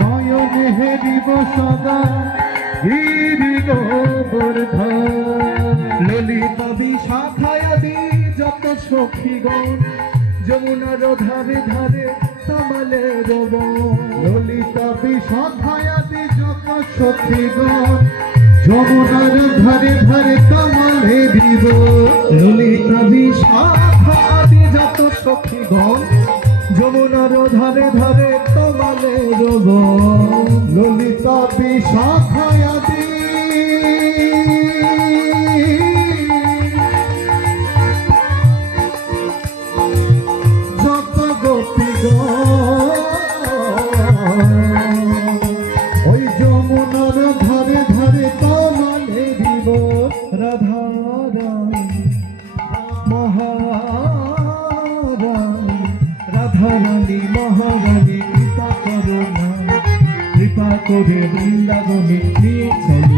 নয়নে হেরিব সদা গিরি গোবর্ধন। ললিতা বিশাখায়াদি যত সখীগণ যমুনার ধারে ধারে তমালের বন। ললিতা বিশাখায়াদি যত সখীগণ যমুনার ধারে ধারে তমালে দিব। ললিতা বিশাখায়াদি যত সখীগণ যমুনার ধারে ধারে তমালের বন। ললিতা বিশাখায়াদি যত গোপীগণ ওই যমুনার ধারে ধারে তমালে দিব। রাধারানী মহারানী রাধারানী মহারানী কৃপা করো না, কৃপা করে বৃন্দাবনে নিয়ে চলো।